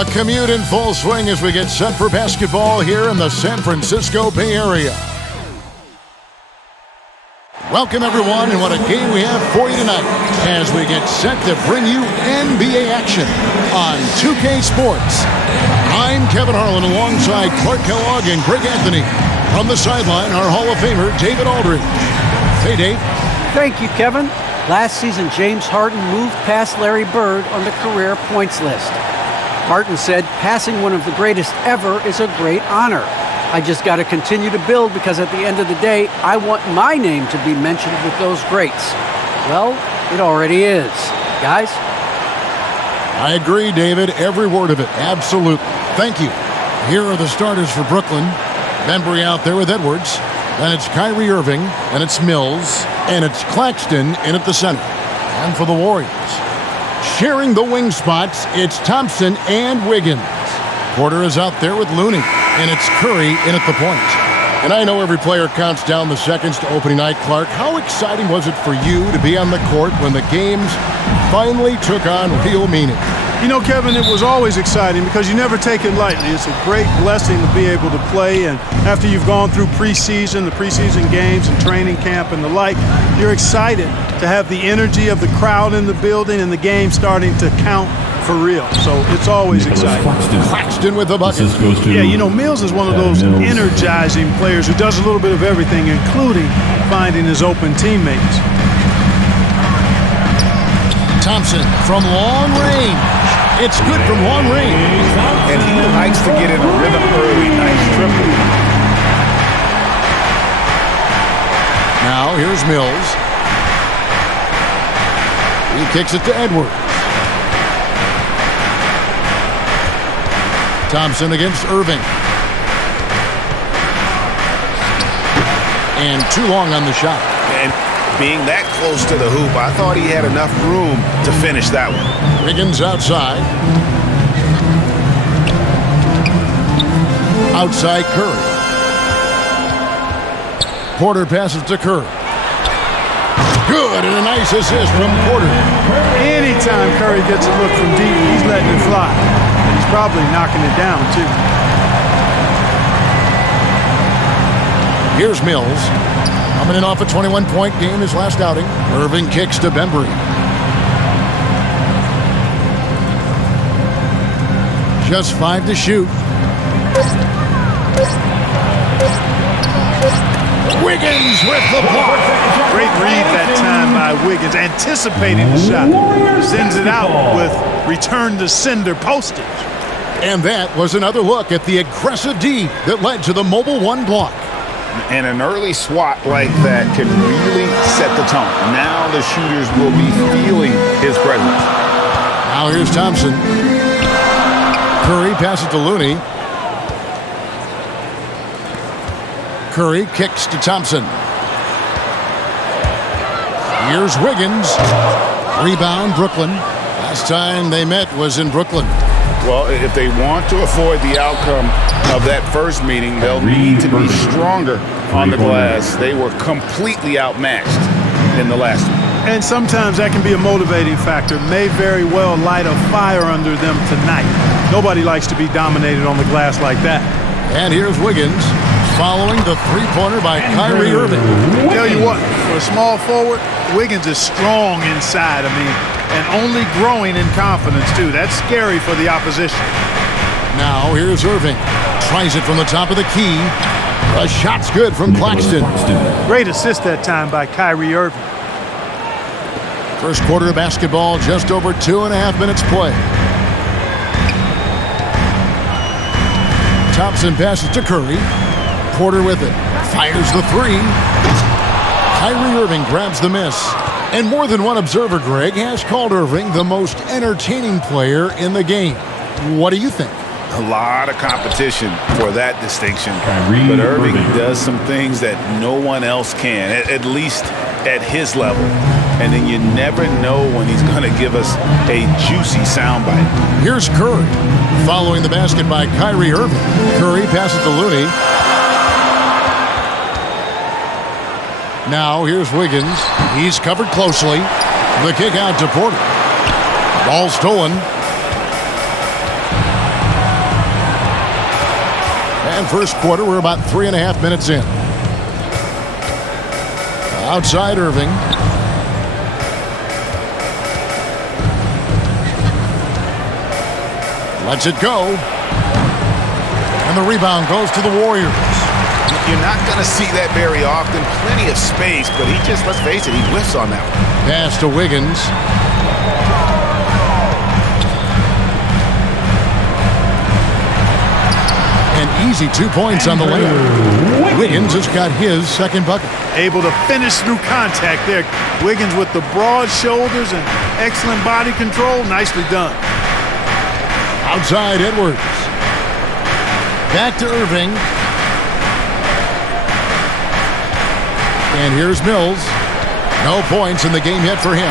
A commute in full swing as we get set for basketball here in the San Francisco Bay Area. Welcome, everyone, and what a game we have for you tonight as we get set to bring you NBA action on 2K Sports. I'm Kevin Harlan alongside Clark Kellogg and Greg Anthony. From the sideline, our Hall of Famer, David Aldridge. Hey, Dave. Thank you, Kevin. Last season, James Harden moved past Larry Bird on the career points list. Harden said, passing one of the greatest ever is a great honor. I just got to continue to build because at the end of the day, I want my name to be mentioned with those greats. Well, it already is. Guys? I agree, David. Every word of it. Absolutely. Thank you. Here are the starters for Brooklyn. Bembry out there with Edwards. Then it's Kyrie Irving, and it's Mills, and it's Claxton in at the center. And for the Warriors, sharing the wing spots, it's Thompson and Wiggins. Porter is out there with Looney, and it's Curry in at the point. And I know every player counts down the seconds to opening night, Clark. How exciting was it for you to be on the court when the games finally took on real meaning? You know, Kevin, it was always exciting because you never take it lightly. It's a great blessing to be able to play, and after you've gone through preseason, the preseason games and training camp and the like, you're excited to have the energy of the crowd in the building and the game starting to count for real. So it's always exciting. Claxton with the bucket. Yeah, you know, Mills is one of those energizing players who does a little bit of everything, including finding his open teammates. Thompson from long range. It's good from long range. And he likes to get in a rhythm early. Nice triple. Now here's Mills. He kicks it to Edwards. Thompson against Irving. And too long on the shot. And being that close to the hoop, I thought he had enough room to finish that one. Wiggins outside. Outside Curry. Porter passes to Curry. Good, and a nice assist from Porter. Anytime Curry gets a look from deep, he's letting it fly. And he's probably knocking it down, too. Here's Mills. Coming in off a 21-point game his last outing. Irving kicks to Bembry. Just 5 to shoot. Wiggins with the block. Great read that time by Wiggins, anticipating the shot. Sends it out with return to sender postage. And that was another look at the aggressive D that led to the mobile one block. And an early swat like that can really set the tone. Now the shooters will be feeling his presence. Now here's Thompson. Curry passes to Looney. Curry kicks to Thompson. Here's Wiggins. Rebound, Brooklyn. Last time they met was in Brooklyn. Well, if they want to avoid the outcome of that first meeting, they'll need to be stronger on the glass. They were completely outmatched in the last one. And sometimes that can be a motivating factor. May very well light a fire under them tonight. Nobody likes to be dominated on the glass like that. And here's Wiggins following the three-pointer by Kyrie Irving. Tell you what, for a small forward, Wiggins is strong inside. And only growing in confidence, too. That's scary for the opposition. Now here's Irving. Tries it from the top of the key. The shot's good from Claxton. Great assist that time by Kyrie Irving. First quarter of basketball, just over 2.5 minutes play. Thompson passes to Curry. Porter with it. Fires the three. Kyrie Irving grabs the miss. And more than one observer, Greg, has called Irving the most entertaining player in the game. What do you think? A lot of competition for that distinction. But Irving does some things that no one else can, at least at his level. And then you never know when he's going to give us a juicy soundbite. Here's Curry. Following the basket by Kyrie Irving. Curry passes to Looney. Now here's Wiggins. He's covered closely. The kick out to Porter. Ball stolen. And first quarter, we're about 3.5 minutes in. Outside Irving. Lets it go. And the rebound goes to the Warriors. You're not going to see that very often. Plenty of space, but he just, let's face it, he whiffs on that one. Pass to Wiggins. An easy 2 points on the layup. Wiggins has got his second bucket. Able to finish through contact there. Wiggins with the broad shoulders and excellent body control. Nicely done. Outside Edwards. Back to Irving. And here's Mills. No points in the game yet for him.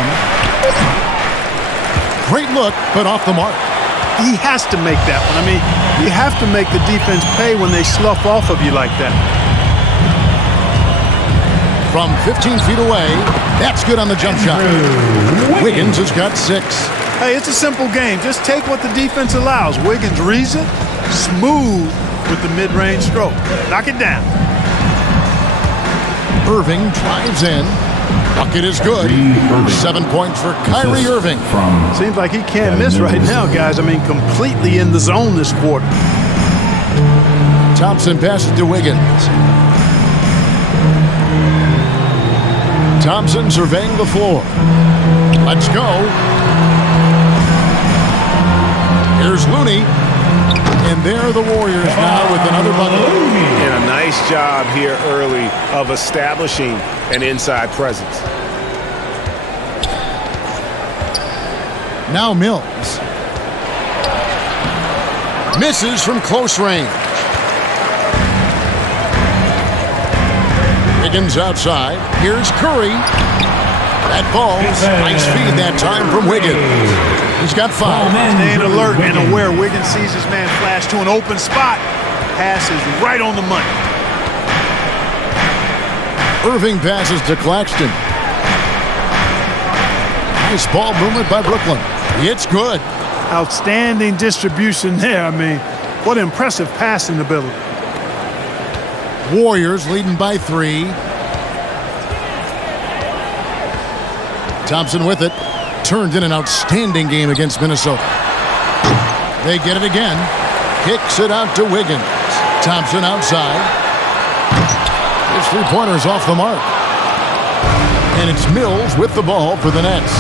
Great look, but off the mark. He has to make that one. I mean, you have to make the defense pay when they slough off of you like that. From 15 feet away, that's good on the jump shot. Wiggins has got 6. Hey, it's a simple game. Just take what the defense allows. Wiggins reads it, smooth with the mid-range stroke. Knock it down. Irving drives in. Bucket is good. 7 points for Kyrie Irving. Seems like he can't miss right now, guys. I mean, completely in the zone this quarter. Thompson passes to Wiggins. Thompson surveying the floor. Let's go. Here's Looney. And there are the Warriors now with another bucket. And a nice job here early of establishing an inside presence. Now Mills. Misses from close range. Wiggins outside. Here's Curry. That ball. Nice feed that time from Wiggins. He's got 5. Staying alert and aware. Wiggins sees his man flash to an open spot. Pass is right on the money. Irving passes to Claxton. Nice ball movement by Brooklyn. It's good. Outstanding distribution there. I mean, what impressive passing ability. Warriors leading by 3. Thompson with it. Turned in an outstanding game against Minnesota. They get it again. Kicks it out to Wiggins. Thompson outside. His three-pointer's off the mark. And it's Mills with the ball for the Nets.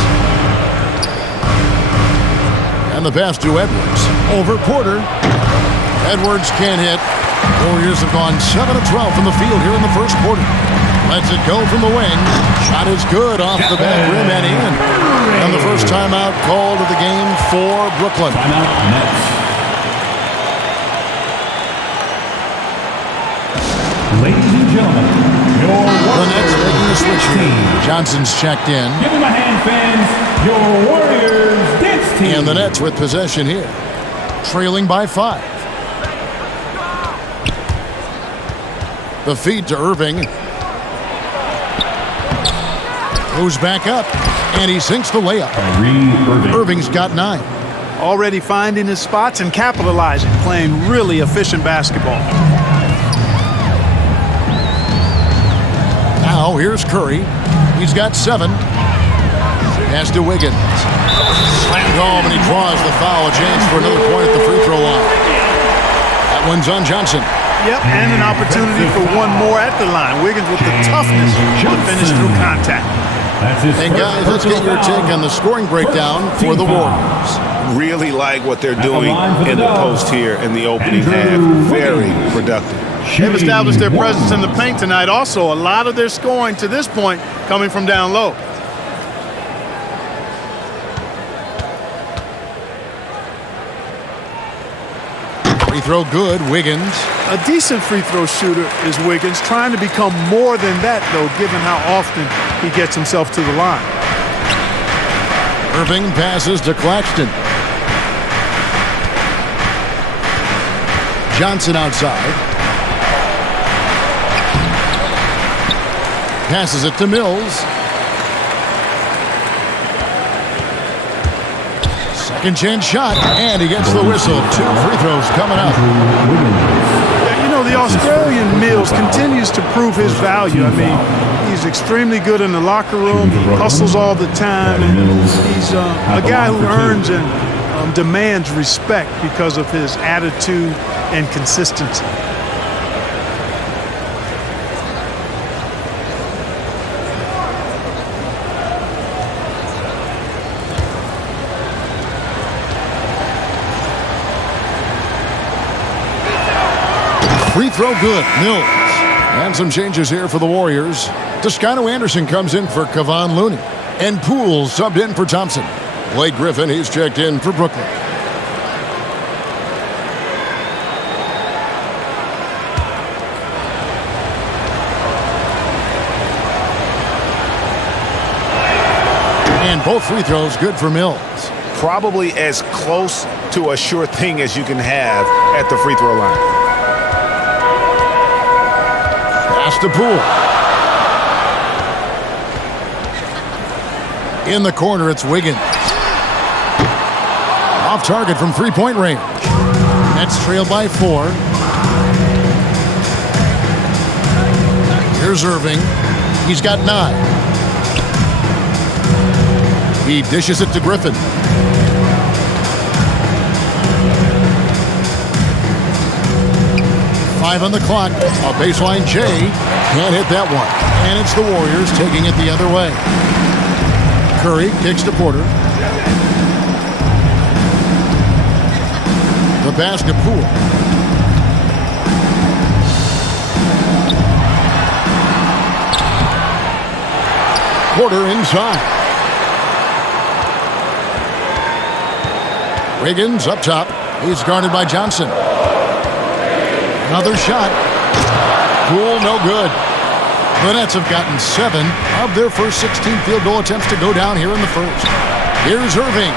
And the pass to Edwards. Over Porter. Edwards can't hit. Warriors have gone 7 of 12 from the field here in the first quarter. Lets it go from the wing. Shot is good off the back rim and in. And the first timeout called of the game for Brooklyn. Timeout Nets. Ladies and gentlemen, your The Nets making the switch here. team. Johnson's checked in. Give them a hand, fans. Your Warriors dance team. And the Nets with possession here. Trailing by 5. The feed to Irving. Goes back up. And he sinks the layup. Kyrie Irving. Irving's got 9. Already finding his spots and capitalizing. Playing really efficient basketball. Now here's Curry. He's got 7. Pass to Wiggins. Slammed home and he draws the foul. A chance for another point at the free throw line. That one's on Johnson. Yep, and an opportunity for one more at the line. Wiggins with the toughness to finish through contact. That's his And first guys, let's get your personal take on the scoring breakdown for the Warriors. Really like what they're doing line for the in the Dogs. post here in the opening half. Very productive. They've established their presence in the paint tonight. Also, a lot of their scoring to this point coming from down low. Free throw good, Wiggins. A decent free throw shooter is Wiggins, trying to become more than that, though, given how often he gets himself to the line. Irving passes to Claxton. Johnson outside. Passes it to Mills. Second chance shot, and he gets the whistle. 2 free throws coming up. Yeah, you know, the Australian Mills continues to prove his value. I mean, he's extremely good in the locker room. He hustles all the time. And he's a guy who earns and demands respect because of his attitude and consistency. Free throw good, Mills. And some changes here for the Warriors. Toscano Anderson comes in for Kevon Looney. And Poole subbed in for Thompson. Blake Griffin, he's checked in for Brooklyn. And both free throws good for Mills. Probably as close to a sure thing as you can have at the free throw line. Pass to Poole. In the corner, it's Wiggins. Off target from three-point range. Nets trailed by 4. Here's Irving. He's got 9. He dishes it to Griffin. Five on the clock. A baseline J. Can't hit that one. And it's the Warriors taking it the other way. Curry kicks to Porter. The pass to Poole. Porter inside. Wiggins up top. He's guarded by Johnson. Another shot. Poole, no good. The Nets have gotten 7 of their first 16 field goal attempts to go down here in the first. Here's Irving.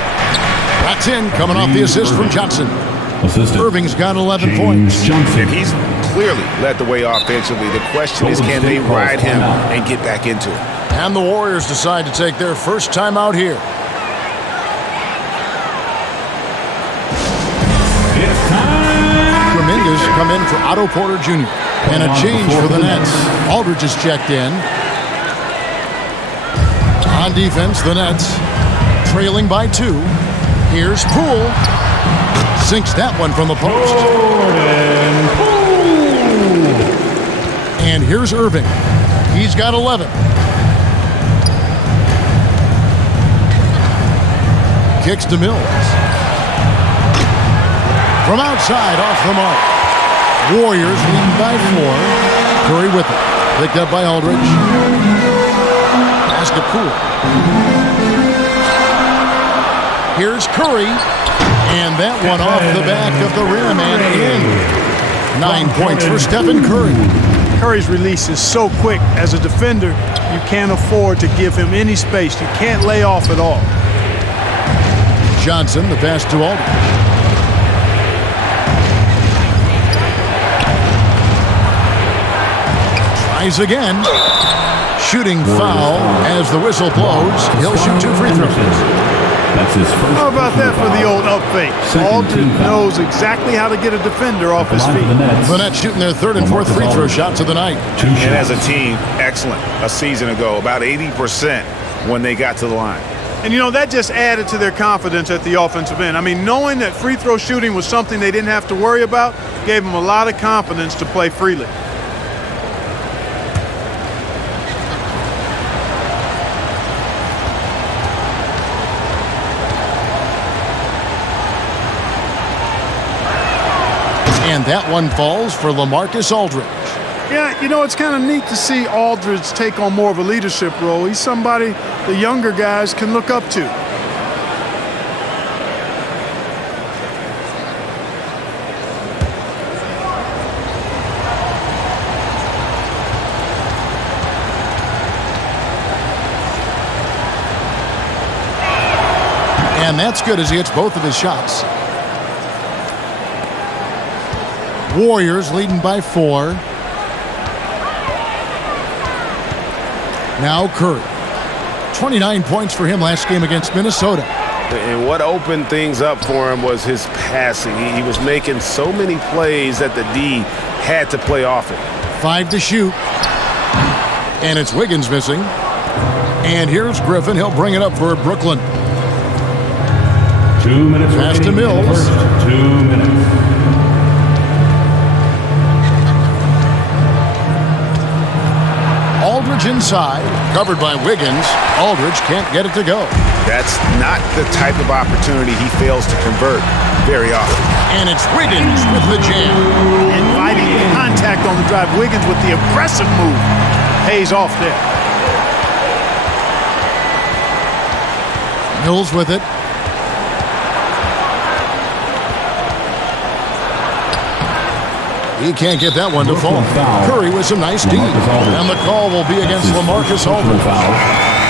That's in, coming off the assist from Johnson. Irving's got 11 points. And he's clearly led the way offensively. The question is, can they ride him and get back into it? And the Warriors decide to take their first time out here. Dominguez come in for Otto Porter Jr. And a change for the Nets. Aldridge is checked in. On defense, the Nets trailing by 2. Here's Poole. Sinks that one from the post. And here's Irving. He's got 11. Kicks to Mills. From outside, off the mark. Warriors leading by 4. Curry with it. Picked up by Aldridge. Pass to Poole. Here's Curry. And that one off the back of the rim and in. 9 points for Stephen Curry. Curry's release is so quick. As a defender, you can't afford to give him any space. You can't lay off at all. Johnson, the pass to Aldridge. Tries again. Shooting foul as the whistle blows. He'll shoot 2 free throws. That's his first. How about that for the old up fake? Aldridge knows exactly how to get a defender off his feet. The Nets shooting their 3rd and 4th free throw shots of the night. And as a team, excellent. A season ago, about 80% when they got to the line. And, you know, that just added to their confidence at the offensive end. I mean, knowing that free throw shooting was something they didn't have to worry about gave them a lot of confidence to play freely. And that one falls for LaMarcus Aldridge. Yeah, you know, it's kind of neat to see Aldridge take on more of a leadership role. He's somebody the younger guys can look up to. And that's good as he hits both of his shots. Warriors leading by 4. Now Curry. 29 points for him last game against Minnesota. And what opened things up for him was his passing. He was making so many plays that the D had to play off it. 5 to shoot. And it's Wiggins missing. And here's Griffin. He'll bring it up for Brooklyn. 2 minutes. Pass to Mills. First 2 minutes. Aldridge inside, covered by Wiggins. Aldridge can't get it to go. That's not the type of opportunity he fails to convert very often. And it's Wiggins with the jam. Inviting contact on the drive. Wiggins with the aggressive move. Pays off there. Mills with it. He can't get that one to fall. Curry with some nice D. And the call will be against LaMarcus Aldridge.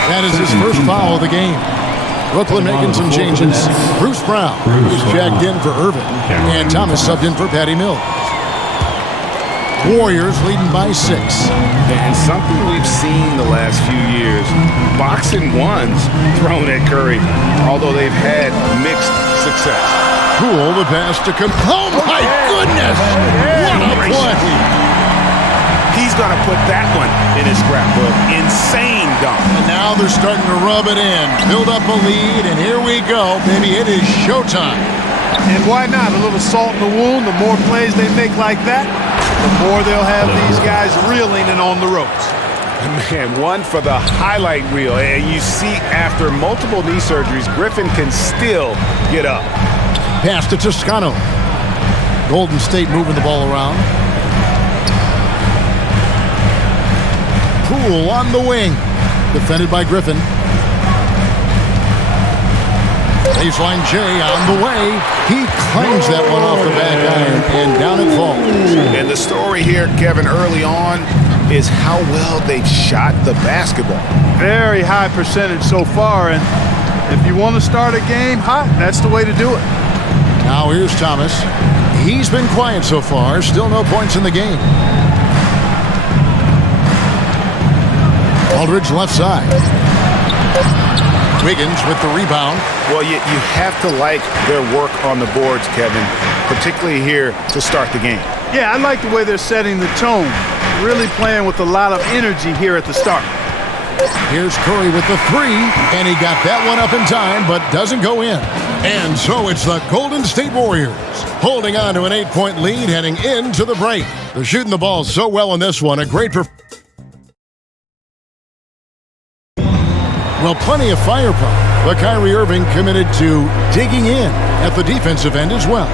That is his first foul of the game. Brooklyn making some changes. Bruce Brown is jacked in for Irving. And Thomas subbed in for Patty Mills. Warriors leading by 6. And something we've seen the last few years, boxing ones thrown at Curry, although they've had mixed success. Poole, the pass to come. Oh, my goodness! What a play! He's going to put that one in his scrapbook. Insane dunk. And now they're starting to rub it in. Build up a lead, and here we go, baby. It is showtime. And why not? A little salt in the wound. The more plays they make like that, the more they'll have these guys reeling and on the ropes. Man, one for the highlight reel. And you see after multiple knee surgeries, Griffin can still get up. Pass to Toscano. Golden State moving the ball around. Poole on the wing. Defended by Griffin. Baseline J on the way. He claims that one off the back iron, and down it falls. And the story here, Kevin, early on is how well they've shot the basketball. Very high percentage so far, and if you want to start a game hot, that's the way to do it. Now here's Thomas. He's been quiet so far. Still no points in the game. Aldridge left side. Wiggins with the rebound. Well, you have to like their work on the boards, Kevin, particularly here to start the game. Yeah, I like the way they're setting the tone. Really playing with a lot of energy here at the start. Here's Curry with the 3, and he got that one up in time, but doesn't go in. And so it's the Golden State Warriors holding on to an 8-point lead heading into the break. They're shooting the ball so well in this one. A great performance. Well, plenty of firepower, but Kyrie Irving committed to digging in at the defensive end as well.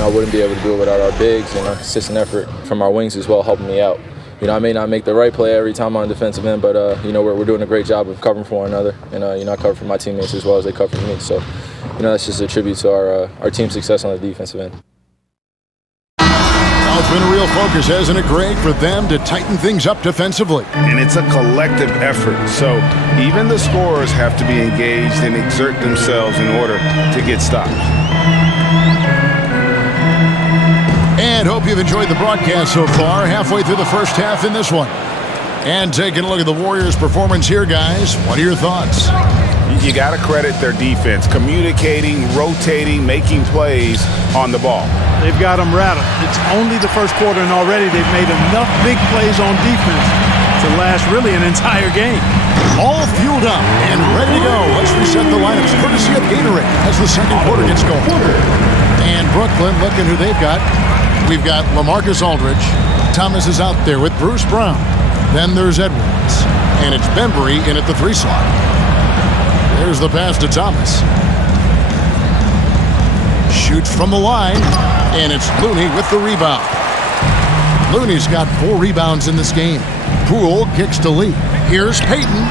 I wouldn't be able to do it without our bigs and our consistent effort from our wings as well, helping me out. I may not make the right play every time on defensive end, but we're doing a great job of covering for one another, and I cover for my teammates as well as they cover for me. So, that's just a tribute to our team's success on the defensive end. Now it's been a real focus, hasn't it, Greg, for them to tighten things up defensively? And it's a collective effort, so even the scorers have to be engaged and exert themselves in order to get stops. And hope you've enjoyed the broadcast so far, halfway through the first half in this one. And taking a look at the Warriors' performance here, guys. What are your thoughts? You got to credit their defense, communicating, rotating, making plays on the ball. They've got them rattled. It's only the first quarter, and already they've made enough big plays on defense to last really an entire game. All fueled up and ready to go. Let's reset the lineups, courtesy of Gatorade, as the second quarter gets going. And Brooklyn, looking who they've got. We've got LaMarcus Aldridge. Thomas is out there with Bruce Brown. Then there's Edwards. And it's Bembry in at the 3 slot. There's the pass to Thomas. Shoots from the line. And it's Looney with the rebound. Looney's got 4 rebounds in this game. Poole kicks to Lee. Here's Payton.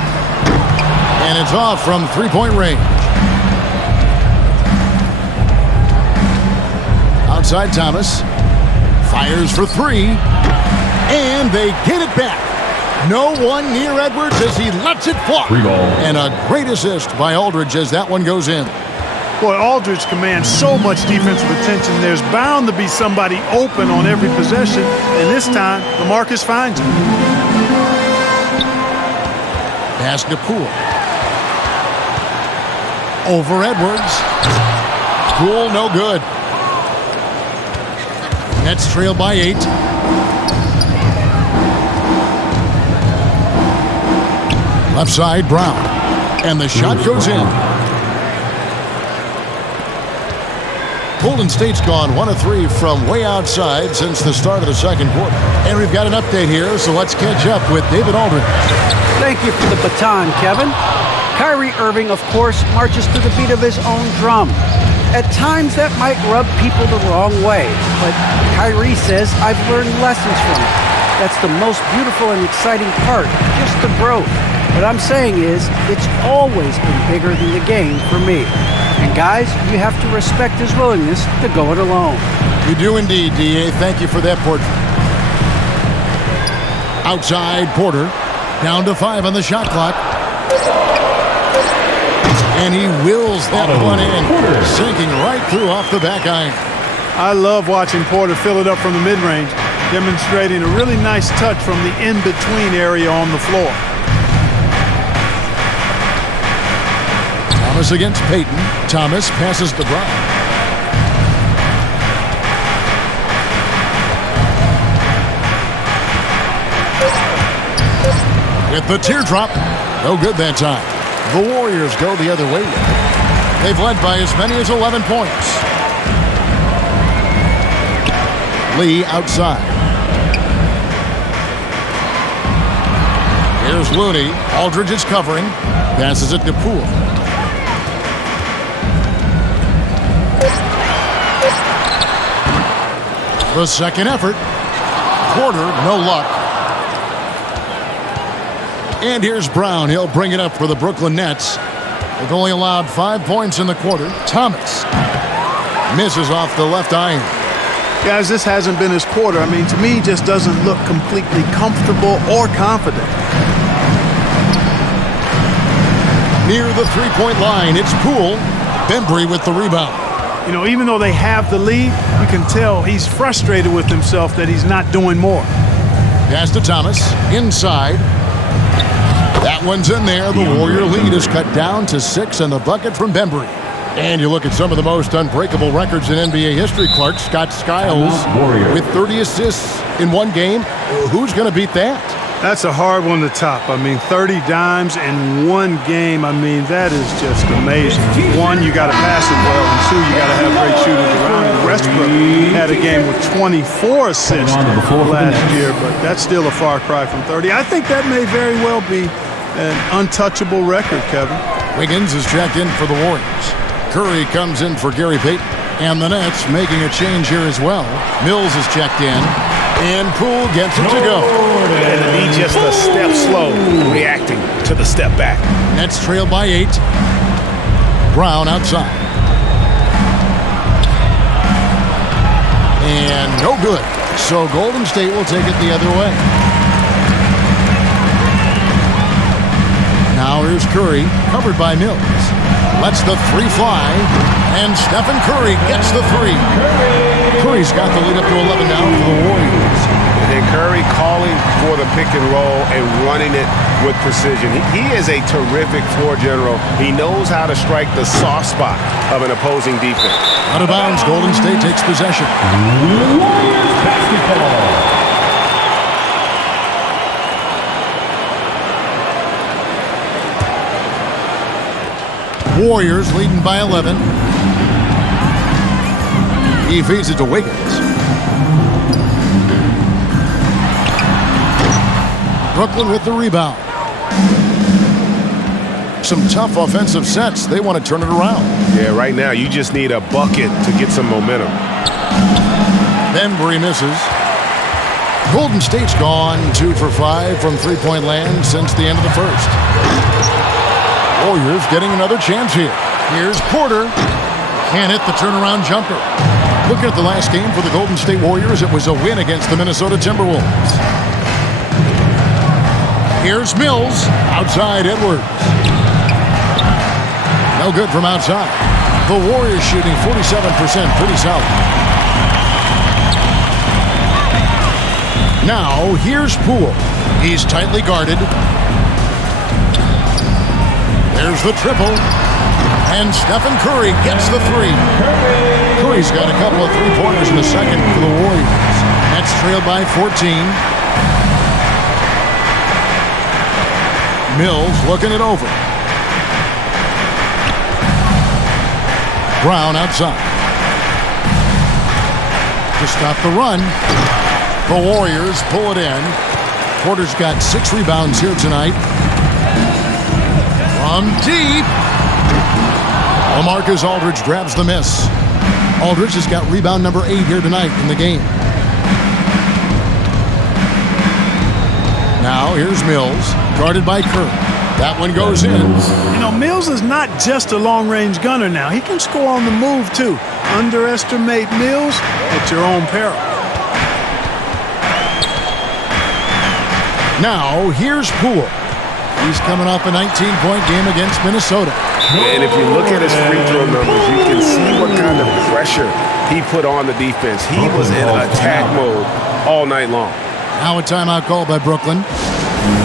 And it's off from 3-point range. Outside Thomas. Fires for 3, and they get it back. No one near Edwards as he lets it fly. And a great assist by Aldridge as that one goes in. Boy, Aldridge commands so much defensive attention. There's bound to be somebody open on every possession, and this time, LaMarcus finds him. Pass to Poole. Over Edwards. Poole, no good. Nets trail by 8. Left side, Brown. And the shot goes in. Golden State's gone 1 of 3 from way outside since the start of the second quarter. And we've got an update here, so let's catch up with David Aldridge. Thank you for the baton, Kevin. Kyrie Irving, of course, marches to the beat of his own drum. At times, that might rub people the wrong way, but Kyrie says, I've learned lessons from it. That's the most beautiful and exciting part, just the growth. What I'm saying is, it's always been bigger than the game for me. And guys, you have to respect his willingness to go it alone. You do indeed, D.A. Thank you for that portrait. Outside, Porter. Down to 5 on the shot clock. And he wills that one in, sinking right through off the back iron. I love watching Porter fill it up from the mid-range, demonstrating a really nice touch from the in-between area on the floor. Thomas against Payton. Thomas passes to Brown. With the teardrop. No good that time. The Warriors go the other way. They've led by as many as 11 points. Lee outside. Here's Looney. Aldridge is covering. Passes it to Poole. The second effort. Porter, no luck. And here's Brown. He'll bring it up for the Brooklyn Nets. They've only allowed 5 points in the quarter. Thomas misses off the left iron. Guys, this hasn't been his quarter. I mean, to me, he just doesn't look completely comfortable or confident. Near the three-point line, it's Poole. Bembry with the rebound. You know, even though they have the lead, you can tell he's frustrated with himself that he's not doing more. Pass to Thomas. Inside. That one's in there. The Warrior lead is cut down to 6 and the bucket from Bembry. And you look at some of the most unbreakable records in NBA history, Clark. Scott Skiles with 30 assists in one game. Who's going to beat that? That's a hard one to top. I mean, 30 dimes in one game. I mean, that is just amazing. One, you got to pass it well, and two, you got to have great shooters around you. Westbrook had a game with 24 assists last year, but that's still a far cry from 30. I think that may very well be an untouchable record, Kevin. Wiggins is checked in for the Warriors. Curry comes in for Gary Payton. And the Nets making a change here as well. Mills is checked in. And Poole gets it to go. And he just a step slow, reacting to the step back. Nets trail by 8. Brown outside. And no good. So Golden State will take it the other way. Now here's Curry, covered by Mills. Lets the three fly. And Stephen Curry gets the three. Curry's got the lead up to 11 now for the Warriors. And Curry calling for the pick and roll and running it with precision. He is a terrific floor general. He knows how to strike the soft spot of an opposing defense. Out of bounds, Golden State takes possession. Warriors basketball. Warriors leading by 11. He feeds it to Wiggins. Brooklyn with the rebound. Some tough offensive sets. They want to turn it around. Yeah, right now you just need a bucket to get some momentum. Bembry misses. Golden State's gone 2 for 5 from three-point land since the end of the first. Warriors getting another chance here. Here's Porter. Can't hit the turnaround jumper. Looking at the last game for the Golden State Warriors, it was a win against the Minnesota Timberwolves. Here's Mills. Outside Edwards. No good from outside. The Warriors shooting 47%. Pretty solid. Now, here's Poole. He's tightly guarded. There's the triple. And Stephen Curry gets the three. Curry's got a couple of three-pointers in the second for the Warriors. Nets trailed by 14. Mills looking it over. Brown outside. To stop the run. The Warriors pull it in. Porter's got 6 rebounds here tonight. From deep. LaMarcus Aldridge grabs the miss. Aldridge has got rebound number 8 here tonight in the game. Now here's Mills, guarded by Kerr. That one goes in. You know, Mills is not just a long-range gunner now. He can score on the move, too. Underestimate Mills at your own peril. Now here's Poole. He's coming off a 19-point game against Minnesota. And if you look at his free throw numbers, you can see what kind of pressure he put on the defense. He was in attack mode all night long. Now a timeout called by Brooklyn.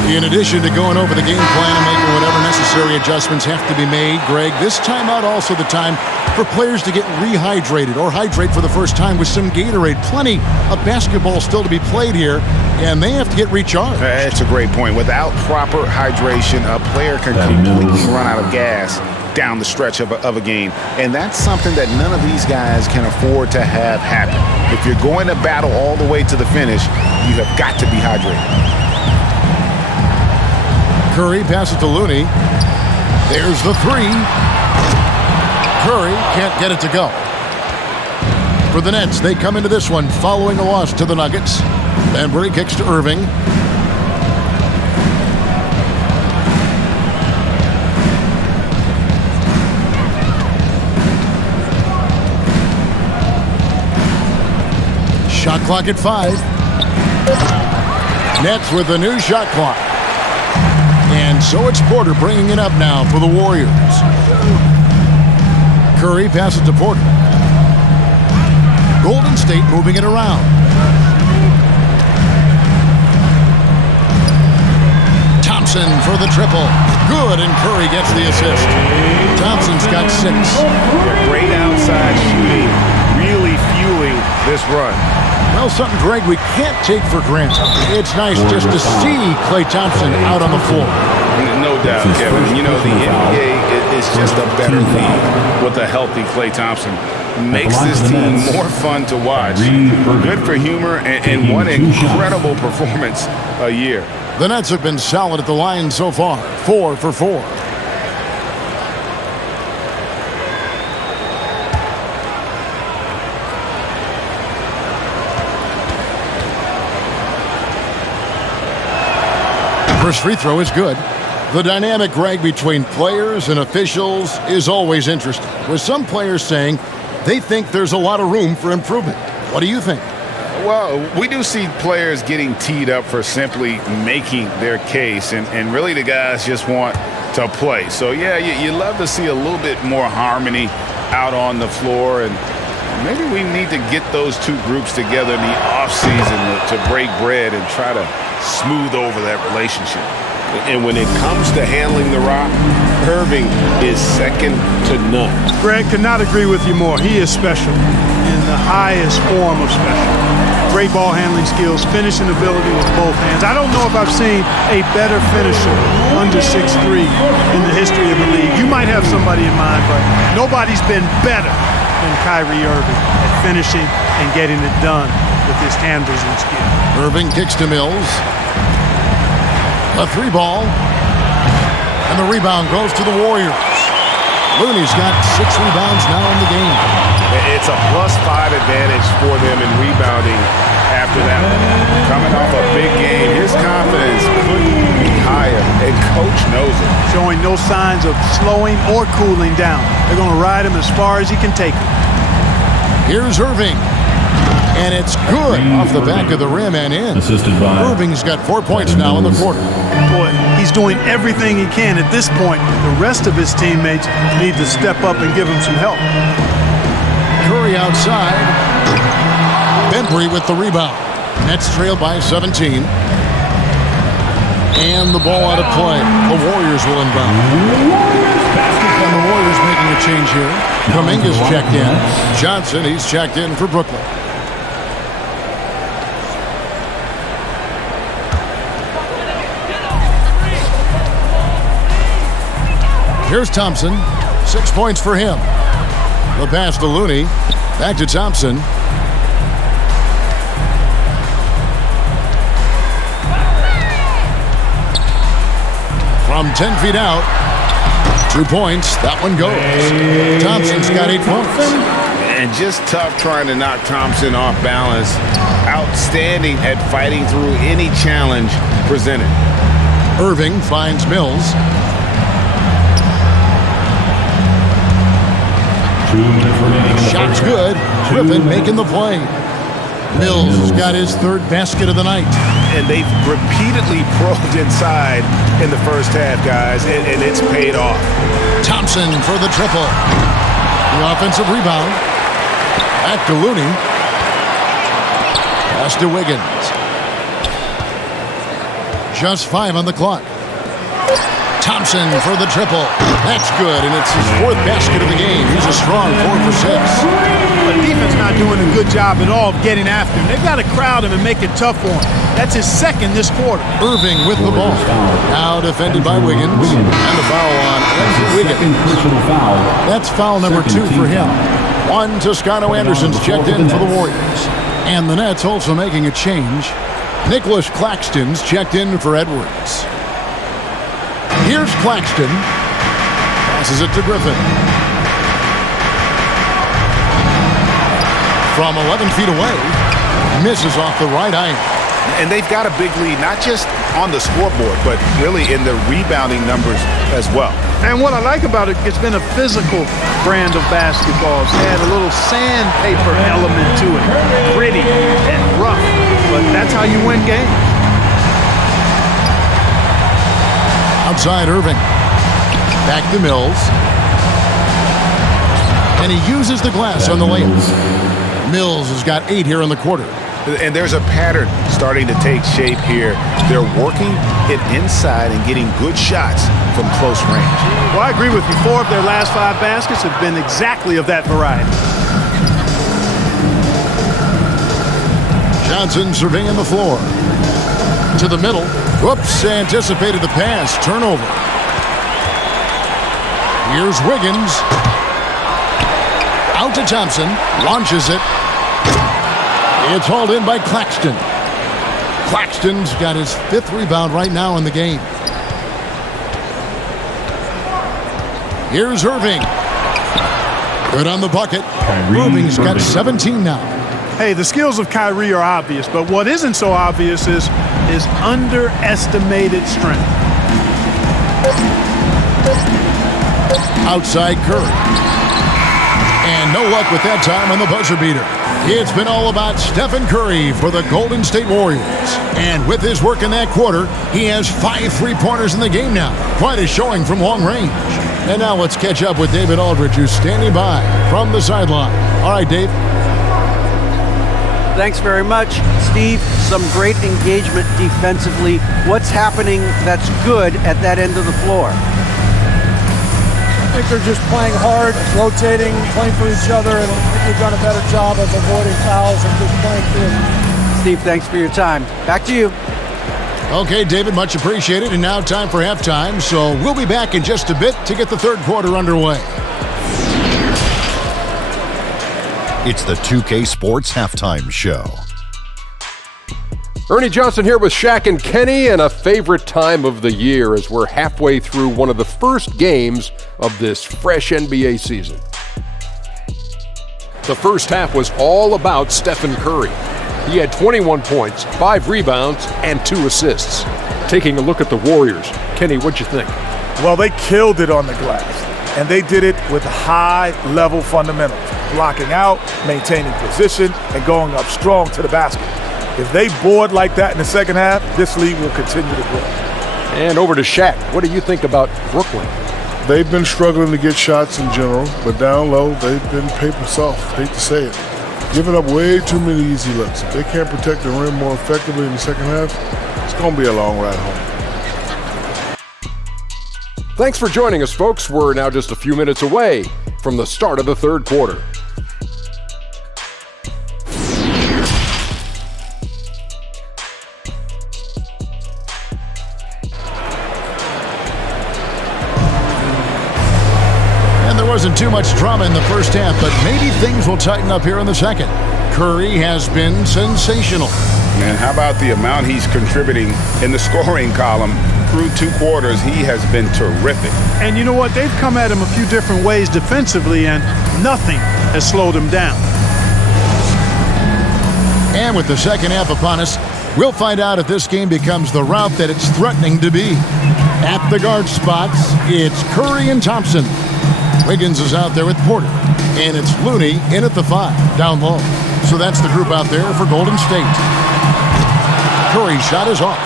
In addition to going over the game plan and making whatever necessary adjustments have to be made, Greg, this timeout also the time for players to get rehydrated or hydrate for the first time with some Gatorade. Plenty of basketball still to be played here, and they have to get recharged. That's a great point. Without proper hydration, a player can completely run out of gas down the stretch of a game. And that's something that none of these guys can afford to have happen. If you're going to battle all the way to the finish, you have got to be hydrated. Curry passes to Looney. There's the three. Curry can't get it to go. For the Nets, they come into this one following a loss to the Nuggets. Bembry kicks to Irving. Shot clock at 5. Nets with a new shot clock. And so it's Porter bringing it up now for the Warriors. Curry passes to Porter. Golden State moving it around. Thompson for the triple. Good, and Curry gets the assist. Thompson's got 6. Great outside shooting, really fueling this run. Well, something, Greg, we can't take for granted. It's nice just to see Klay Thompson out on the floor. No doubt, Kevin. You know, the NBA is just a better league with a healthy Klay Thompson. Makes this team more fun to watch. Good for humor and one incredible performance a year. The Nets have been solid at the line so far. 4 for 4. First free throw is good. The dynamic, Greg, between players and officials is always interesting, with some players saying they think there's a lot of room for improvement. What do you think? Well, we do see players getting teed up for simply making their case, and really the guys just want to play. So, yeah, you love to see a little bit more harmony out on the floor, and maybe we need to get those two groups together in the offseason to break bread and try to smooth over that relationship. And when it comes to handling the rock, Irving is second to none. Greg, could not agree with you more. He is special in the highest form of special. Great ball handling skills, finishing ability with both hands. I don't know if I've seen a better finisher under 6'3" in the history of the league. You might have somebody in mind, but nobody's been better than Kyrie Irving at finishing and getting it done with his handles and skill. Irving kicks to Mills. A 3 ball. And the rebound goes to the Warriors. Looney's got 6 rebounds now in the game. It's a +5 advantage for them in rebounding after that one. Coming off a big game, his confidence couldn't be higher, and Coach knows it. Showing no signs of slowing or cooling down. They're going to ride him as far as he can take him. Here's Irving. And it's good off the back of the rim and in. Irving's got 4 points now in the quarter. Boy, he's doing everything he can at this point. The rest of his teammates need to step up and give him some help. Curry outside. Bembry with the rebound. Nets trail by 17. And the ball out of play. The Warriors will inbound. And the Warriors making a change here. Kuminga's checked in. Johnson, he's checked in for Brooklyn. Here's Thompson. 6 points for him. The pass to Looney. Back to Thompson. From 10 feet out. 2 points. That one goes. Thompson's got 8 points. And just tough trying to knock Thompson off balance. Outstanding at fighting through any challenge presented. Irving finds Mills. Shot's good. Griffin making the play. Mills has got his third basket of the night. And they've repeatedly probed inside in the first half, guys, and it's paid off. Thompson for the triple. The offensive rebound. Back to Looney. Pass to Wiggins. Just 5 on the clock. Thompson for the triple. That's good, and it's his 4th basket of the game. He's a strong 4 for 6. The defense not doing a good job at all of getting after him. They've got to crowd him and make it tough for him. That's his 2nd this quarter. Irving with the ball. Now defended by Wiggins. And the foul on Andrew Wiggins. That's foul number 2 for him. 1 Toscano Anderson's checked in for the Warriors. And the Nets also making a change. Nicholas Claxton's checked in for Edwards. Here's Claxton. Passes it to Griffin. From 11 feet away. Misses off the right iron. And they've got a big lead, not just on the scoreboard, but really in the rebounding numbers as well. And what I like about it, it's been a physical brand of basketball. It's had a little sandpaper element to it. Gritty and rough. But that's how you win games. Outside Irving. Back to Mills. And he uses the glass on the layup. Mills has got 8 here in the quarter. And there's a pattern starting to take shape here. They're working it inside and getting good shots from close range. Well, I agree with you. 4 of their last 5 baskets have been exactly of that variety. Johnson surveying the floor. To the middle. Whoops, anticipated the pass. Turnover. Here's Wiggins. Out to Thompson. Launches it. It's hauled in by Claxton. Claxton's got his 5th rebound right now in the game. Here's Irving. Good on the bucket. Irving's got 17 now. Hey, the skills of Kyrie are obvious, but what isn't so obvious is his underestimated strength. Outside Curry. And no luck with that time on the buzzer beater. It's been all about Stephen Curry for the Golden State Warriors. And with his work in that quarter, he has 5 3-pointers in the game now. Quite a showing from long range. And now let's catch up with David Aldridge, who's standing by from the sideline. All right, Dave. Thanks very much, Steve. Some great engagement defensively. What's happening that's good at that end of the floor? I think they're just playing hard, rotating, playing for each other, and I think we've done a better job of avoiding fouls and just playing through. Steve, thanks for your time. Back to you. Okay, David, much appreciated. And now time for halftime. So we'll be back in just a bit to get the 3rd quarter underway. It's the 2K Sports Halftime Show. Ernie Johnson here with Shaq and Kenny, and a favorite time of the year as we're halfway through one of the first games of this fresh NBA season. The first half was all about Stephen Curry. He had 21 points, 5 rebounds, and 2 assists. Taking a look at the Warriors, Kenny, what'd you think? Well, they killed it on the glass, and they did it with high-level fundamentals, blocking out, maintaining position, and going up strong to the basket. If they board like that in the second half, this league will continue to grow. And over to Shaq. What do you think about Brooklyn? They've been struggling to get shots in general, but down low, they've been paper soft. Hate to say it. Giving up way too many easy looks. If they can't protect the rim more effectively in the second half, it's going to be a long ride home. Thanks for joining us, folks. We're now just a few minutes away from the start of the third quarter. Wasn't too much drama in the first half, but maybe things will tighten up here in the second. Curry has been sensational. And how about the amount he's contributing in the scoring column? Through 2 quarters, he has been terrific. And you know what? They've come at him a few different ways defensively, and nothing has slowed him down. And with the second half upon us, we'll find out if this game becomes the rout that it's threatening to be. At the guard spots, it's Curry and Thompson. Wiggins is out there with Porter, and it's Looney in at the 5, down low. So that's the group out there for Golden State. Curry's shot is off.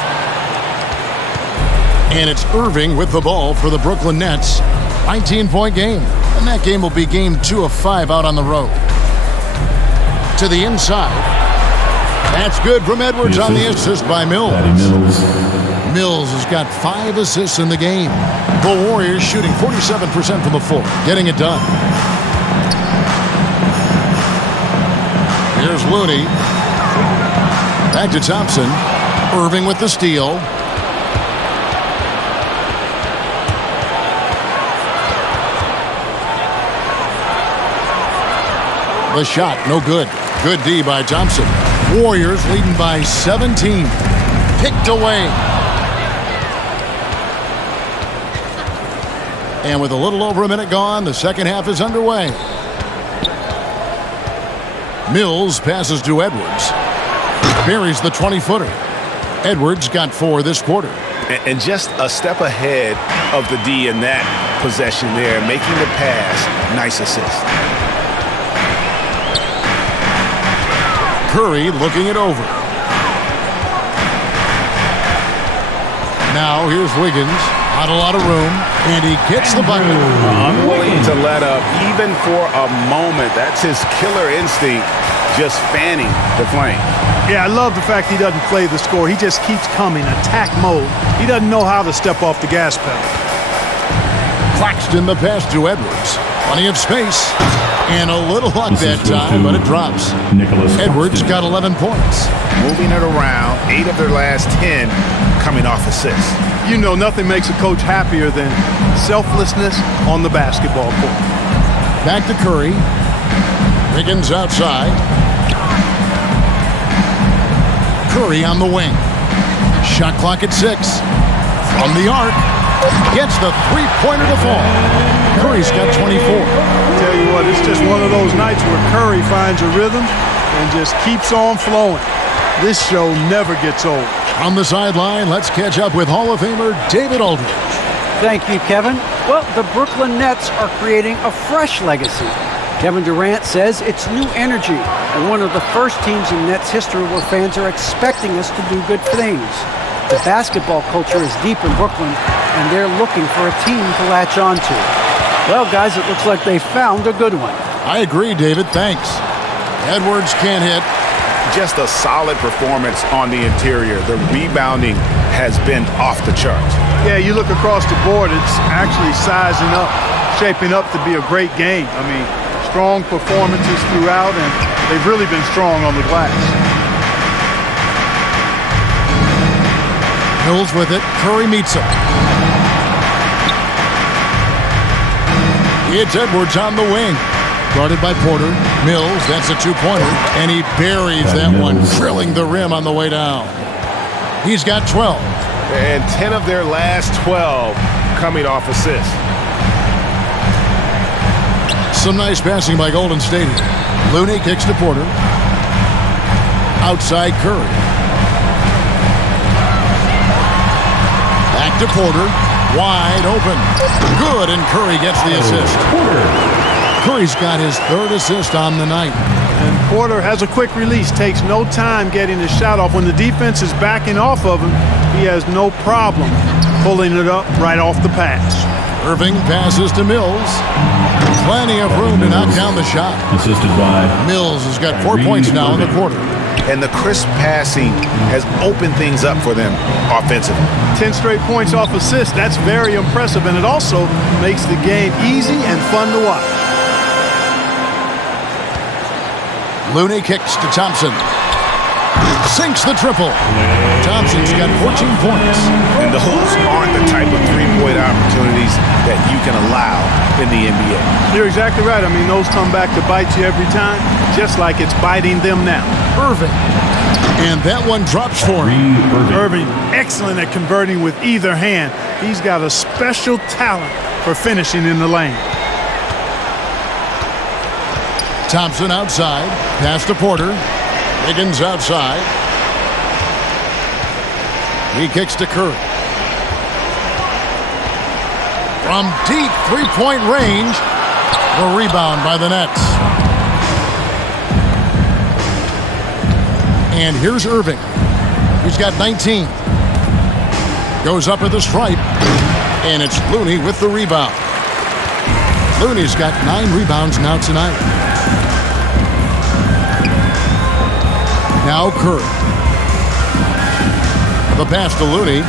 And it's Irving with the ball for the Brooklyn Nets. 19-point game, and that game will be game 2 of 5 out on the road. To the inside. That's good from Edwards on the assist by Mills. Mills has got 5 assists in the game. The Warriors shooting 47% from the floor, getting it done. Here's Looney. Back to Thompson. Irving with the steal. The shot, no good. Good D by Thompson. Warriors leading by 17. Picked away. And with a little over a minute gone, the second half is underway. Mills passes to Edwards. Buries the 20-footer. Edwards got 4 this quarter. And just a step ahead of the D in that possession there, making the pass. Nice assist. Curry looking it over. Now here's Wiggins. Not a lot of room, and he gets the bucket. Unwilling to let up even for a moment. That's his killer instinct, just fanning the flame. Yeah, I love the fact he doesn't play the score. He just keeps coming, attack mode. He doesn't know how to step off the gas pedal. Claxton the pass to Edwards. Plenty of space. And a little luck that time, but it drops. Edwards got 11 points. Moving it around, 8 of their last 10 coming off assists. You know, nothing makes a coach happier than selflessness on the basketball court. Back to Curry. Wiggins outside. Curry on the wing. Shot clock at 6. From the arc. Gets the three-pointer to fall. Curry's got 24. Tell you what, it's just one of those nights where Curry finds a rhythm and just keeps on flowing. This show never gets old. On the sideline, let's catch up with Hall of Famer David Aldridge. Thank you, Kevin. Well, the Brooklyn Nets are creating a fresh legacy. Kevin Durant says it's new energy and one of the first teams in Nets history where fans are expecting us to do good things. The basketball culture is deep in Brooklyn, and they're looking for a team to latch on to. Well, guys, it looks like they found a good one. I agree, David. Thanks. Edwards can't hit. Just a solid performance on the interior. The rebounding has been off the charts. Yeah, you look across the board, it's actually sizing up, shaping up to be a great game. I mean, strong performances throughout, and they've really been strong on the glass. Mills with it. Curry meets him. It's Edwards on the wing. Guarded by Porter. Mills, that's a 2-pointer. And he buries that one, drilling the rim on the way down. He's got 12. And 10 of their last 12 coming off assists. Some nice passing by Golden State. Looney kicks to Porter. Outside Curry. Back to Porter. Wide open. Good, and Curry gets the assist. Curry's got his 3rd assist on the night. And Porter has a quick release, takes no time getting his shot off. When the defense is backing off of him, he has no problem pulling it up right off the pass. Irving passes to Mills. Plenty of room to knock down the shot. Assisted by Mills has got 4 points now in the quarter. and the crisp passing has opened things up for them offensively. 10 straight points off assists. That's very impressive, and it also makes the game easy and fun to watch. Looney kicks to Thompson. Sinks the triple. Thompson's got 14 points. And those aren't the type of three-point opportunities that you can allow in the NBA. You're exactly right. I mean, those come back to bite you every time, just like it's biting them now. Irving. And that one drops for him. Irving, excellent at converting with either hand. He's got a special talent for finishing in the lane. Thompson outside. Pass to Porter. Wiggins outside. He kicks to Curry. From deep three-point range, the rebound by the Nets. And here's Irving. He's got 19. Goes up at the stripe, and it's Looney with the rebound. Looney's got 9 rebounds now tonight. Now Curry. The pass to Looney.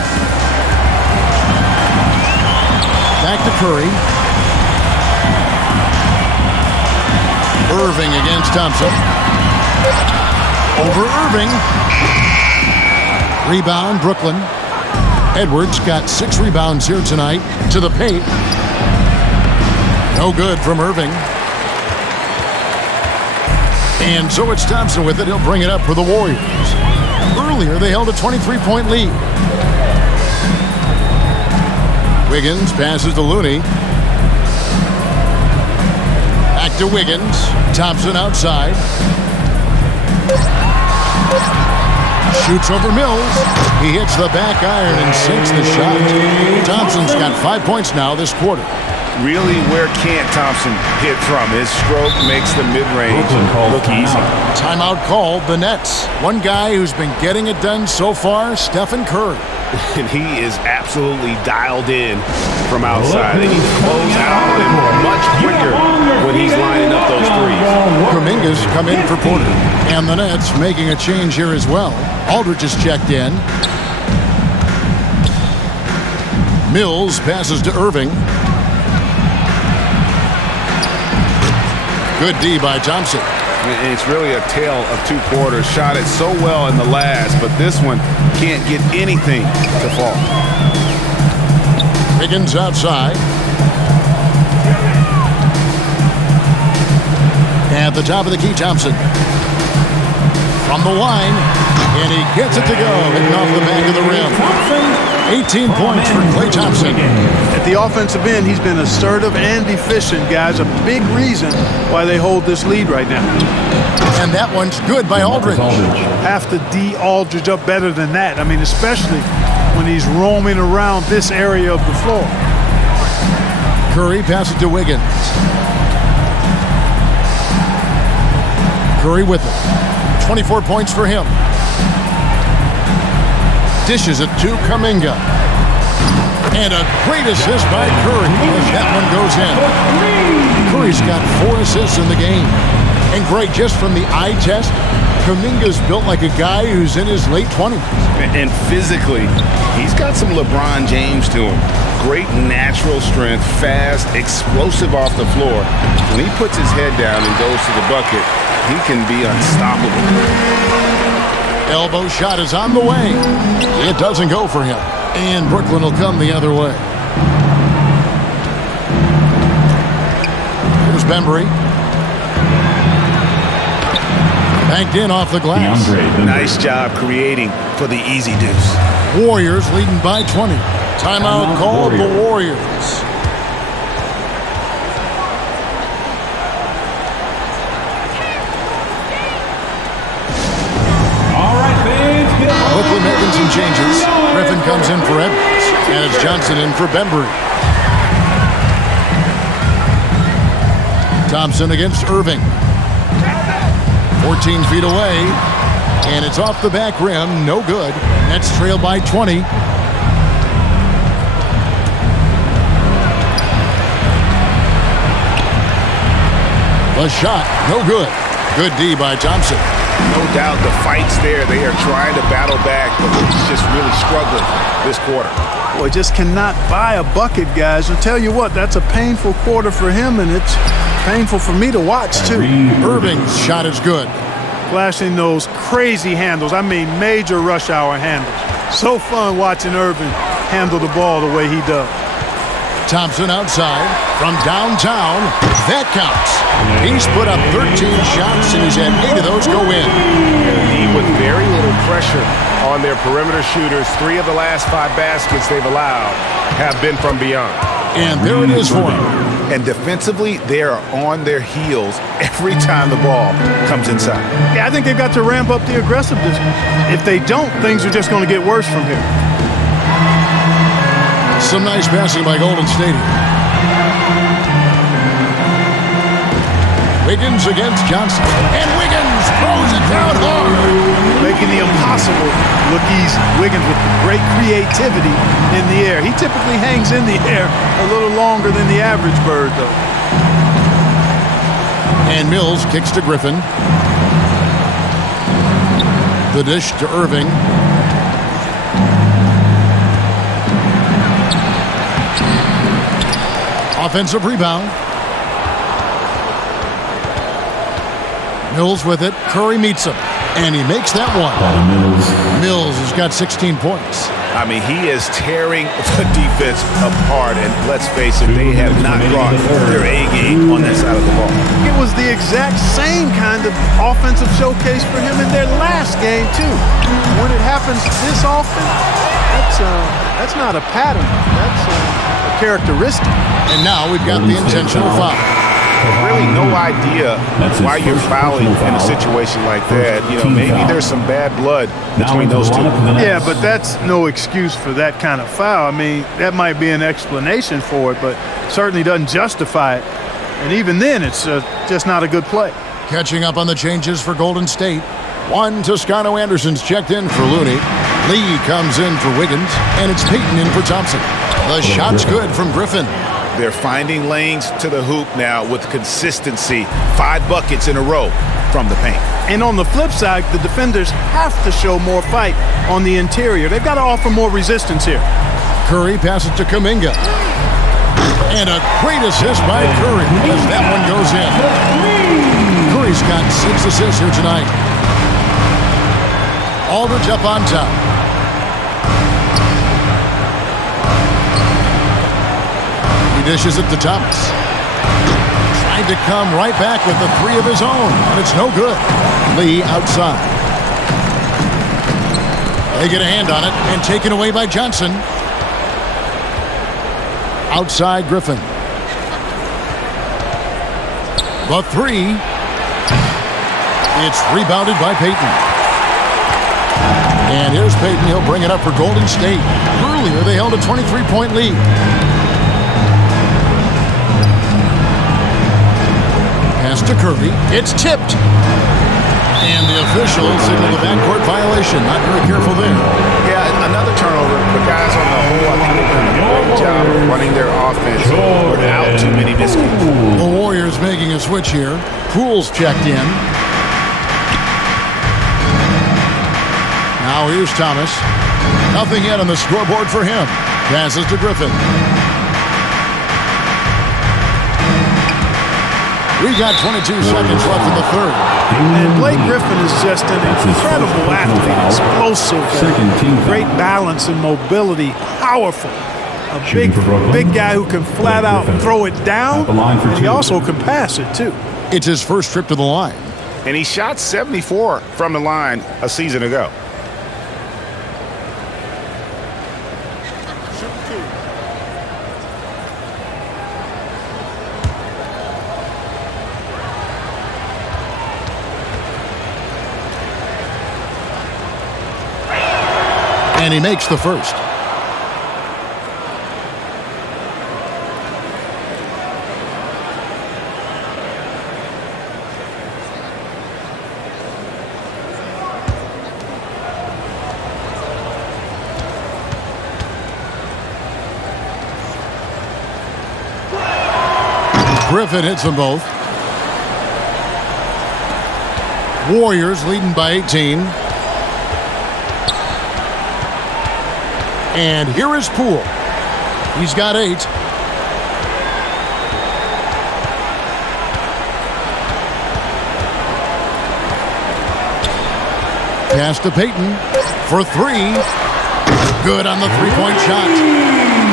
Back to Curry. Irving against Thompson. Over Irving. Rebound, Brooklyn. Edwards got 6 rebounds here tonight to the paint. No good from Irving. And so it's Thompson with it. He'll bring it up for the Warriors. Earlier, they held a 23-point lead. Wiggins passes to Looney. Back to Wiggins. Thompson outside. Shoots over Mills. He hits the back iron and sinks the shot. Thompson's got 5 points now this quarter. Really, where can't Thompson hit from? His stroke makes the mid-range look easy. Timeout called, the Nets. One guy who's been getting it done so far, Stephen Curry. And he is absolutely dialed in from outside. And he closes out much quicker when he's lining up those threes. Kuminga's come in for Porter. And the Nets making a change here as well. Aldridge is checked in. Mills passes to Irving. Good D by Thompson. And it's really a tale of 2 quarters. Shot it so well in the last, but this one can't get anything to fall. Wiggins outside. At the top of the key, Thompson. From the line, and he gets it to go, hitting off the back of the rim. 18 points for Klay Thompson. At the offensive end, he's been assertive and efficient, guys. A big reason why they hold this lead right now. And that one's good by Aldridge. Have to D Aldridge up better than that. I mean, especially when he's roaming around this area of the floor. Curry passes to Wiggins. Curry with it. 24 points for him. Dishes it to Kuminga. And a great assist by Curry as that one goes in. Curry's got 4 assists in the game. And Greg, just from the eye test, Kuminga's built like a guy who's in his late 20s. And physically, he's got some LeBron James to him. Great natural strength, fast, explosive off the floor. When he puts his head down and goes to the bucket, he can be unstoppable. Elbow shot is on the way. It doesn't go for him. And Brooklyn will come the other way. Here's Bembry. Banked in off the glass. Nice job creating for the easy deuce. Warriors leading by 20. Timeout called the Warriors. Brooklyn making some changes. Griffin comes in for Edwards, and it's Johnson in for Bembry. Thompson against Irving. 14 feet away, and it's off the back rim. No good. Nets trail by 20. The shot, no good. Good D by Thompson. no doubt the fight's there. They are trying to battle back, but he's just really struggling this quarter. Boy, just cannot buy a bucket, guys. I'll tell you what, that's a painful quarter for him, and it's painful for me to watch, too. Irving's shot is good. Flashing those crazy handles. I mean, major rush hour handles. So fun watching Irving handle the ball the way he does. Thompson outside from downtown. That counts. He's put up 13 shots, and he's had 8 of those go in. With very little pressure on their perimeter shooters, 3 of the last 5 baskets they've allowed have been from beyond. And there it is for him. And defensively, they are on their heels every time the ball comes inside. Yeah, I think they've got to ramp up the aggressiveness. If they don't, things are just going to get worse from here. Some nice passing by Golden State. Wiggins against Johnson. And Wiggins throws it down hard. Making the impossible look easy. Wiggins with great creativity in the air. He typically hangs in the air a little longer than the average bird, though. And Mills kicks to Griffin. The dish to Irving. Offensive rebound. Mills with it. Curry meets him. And he makes that one. Mills has got 16 points. I mean, he is tearing the defense apart. And let's face it, they have not brought their A game on that side of the ball. It was the exact same kind of offensive showcase for him in their last game, too. When it happens this often, that's not a pattern. That's a characteristic. And now we've got the intentional foul. Really no idea why you're fouling in a situation like that. You know, maybe there's some bad blood between those two. Yeah, but that's no excuse for that kind of foul. I mean, that might be an explanation for it, but certainly doesn't justify it. And even then, it's just not a good play. Catching up on the changes for Golden State. One Toscano Anderson's checked in for Looney. Lee comes in for Wiggins, and it's Payton in for Thompson. The shot's good from Griffin. They're finding lanes to the hoop now with consistency. 5 buckets in a row from the paint. And on the flip side, the defenders have to show more fight on the interior. They've got to offer more resistance here. Curry passes to Kuminga. And a great assist by Curry as that one goes in. Curry's got 6 assists here tonight. Aldridge up on top. He dishes it to Thomas. Tried to come right back with the 3 of his own, and it's no good. Lee outside. They get a hand on it and taken away by Johnson. Outside Griffin. The 3. It's rebounded by Payton. And here's Payton. He'll bring it up for Golden State. Earlier, they held a 23-point lead. Pass to Curry. It's tipped. And the official signaled a backcourt violation. Not very careful there. Yeah, another turnover. The guys on the whole, I think they've done a great job of running their offense without too many miscues. The Warriors making a switch here. Poole's checked in. Now here's Thomas. Nothing yet on the scoreboard for him. Passes to Griffin. We got 22 seconds left in the third. And Blake Griffin is just an incredible athlete, explosive, great balance and mobility, powerful. A big guy who can flat out throw it down, and he also can pass it too. It's his first trip to the line. And he shot 74 from the line a season ago. And he makes the first. Griffin hits them both. Warriors leading by 18. And here is Poole. He's got 8. Pass to Payton for 3. Good on the three-point shot.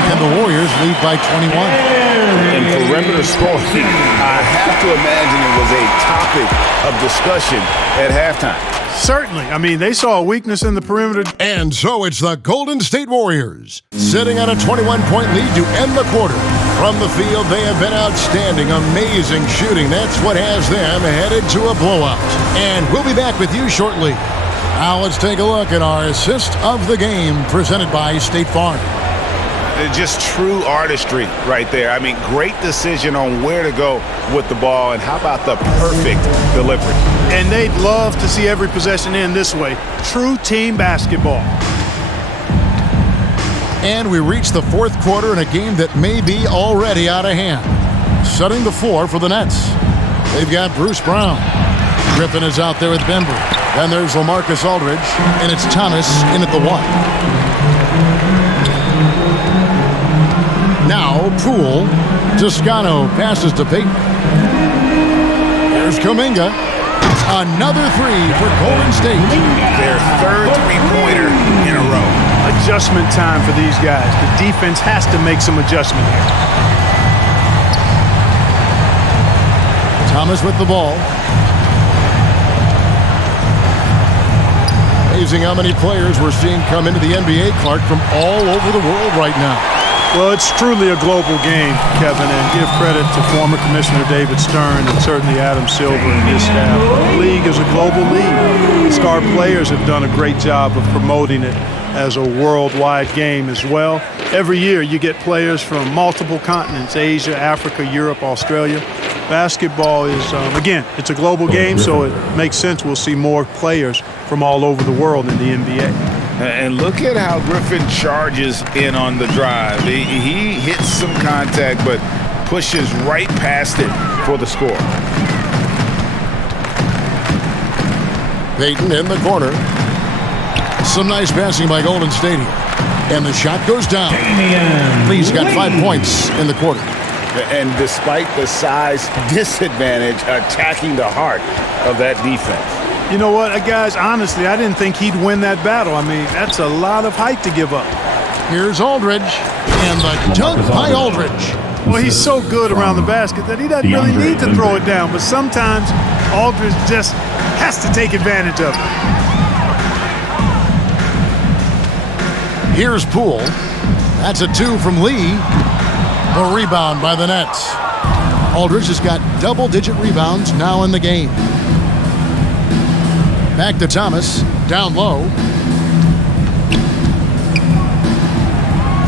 And the Warriors lead by 21. And perimeter scoring, I have to imagine it was a topic of discussion at halftime. Certainly. I mean, they saw a weakness in the perimeter. And so it's the Golden State Warriors sitting on a 21-point lead to end the quarter. From the field, they have been outstanding, amazing shooting. That's what has them headed to a blowout. And we'll be back with you shortly. Now let's take a look at our assist of the game presented by State Farm. Just true artistry right there. I mean, great decision on where to go with the ball, and how about the perfect delivery? And they'd love to see every possession end this way. True team basketball. And we reach the fourth quarter in a game that may be already out of hand. Setting the floor for the Nets. They've got Bruce Brown. Griffin is out there with Bembry. Then there's LaMarcus Aldridge, and it's Thomas in at the 1. Now Poole. Toscano passes to Payton. Here's Kuminga. Another 3 for Golden State. Their third three-pointer in a row. Adjustment time for these guys. The defense has to make some adjustment here. Thomas with the ball. Amazing how many players we're seeing come into the NBA, Clark, from all over the world right now. Well, it's truly a global game, Kevin, and give credit to former Commissioner David Stern and certainly Adam Silver and his staff. The league is a global league. The star players have done a great job of promoting it as a worldwide game as well. Every year you get players from multiple continents, Asia, Africa, Europe, Australia. Basketball is, again, it's a global game, so it makes sense we'll see more players from all over the world in the NBA. And look at how Griffin charges in on the drive. He hits some contact, but pushes right past it for the score. Payton in the corner. Some nice passing by Golden State here. And the shot goes down. Lee's got 5 points in the quarter. And despite the size disadvantage, attacking the heart of that defense. You know what, guys, honestly, I didn't think he'd win that battle. I mean, that's a lot of height to give up. Here's Aldridge, and the dunk by Aldridge. Well, he's so good around the basket that he doesn't really need to throw it down, but sometimes Aldridge just has to take advantage of it. Here's Poole. That's a 2 from Lee. A rebound by the Nets. Aldridge has got double-digit rebounds now in the game. Back to Thomas, down low.